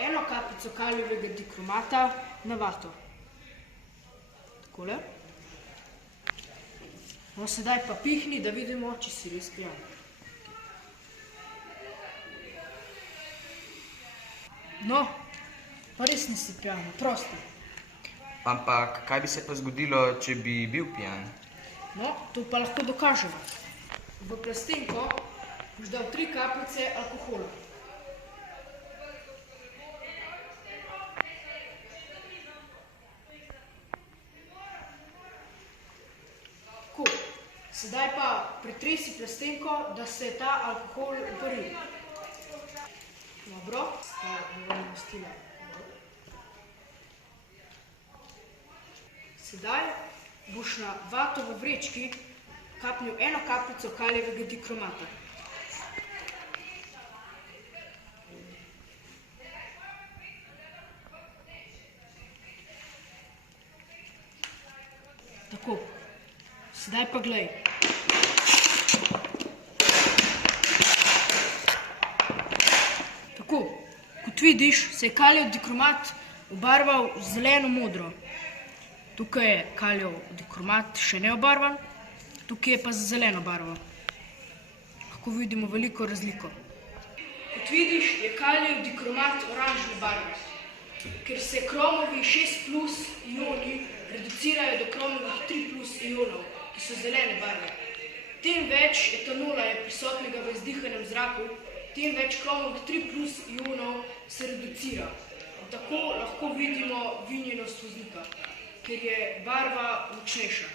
eno kapljico kalijevega dikromata na vato. Takole. No, sedaj pa pihni, da vidimo, če si res pijan. No, pa res nisi pijan, prosti. Ampak kaj bi se pa zgodilo, če bi bil pijan? No, to pa lahko dokažemo. V plastenko boš dal 3 kapljice alkohola. Tako, sedaj pa pretresi plastenko, da se ta alkohol uvari. Dobro, sedaj dovolj namestila. Sedaj boš na vato v vrečki kapnil eno kapljico kalijevega dikromata. Tako, sedaj pa glej. Tako, kot vidiš, se je kalijev dikromat obarval zeleno-modro. Tukaj je kalijev dikromat še neobarvan, tukaj je pa z zeleno barvo. Lahko vidimo veliko razliko. Kot vidiš, je kalijev dikromat oranžne barve, ker se kromovi 6+ ioni reducirajo do kromovih 3+ ionov, ki so zelene barve. Tem več etanola je prisotnega v izdihanem zraku, tem več kromovih 3+ ionov se reducira. Tako lahko vidimo vinjenost voznika, ker je barva močnejša.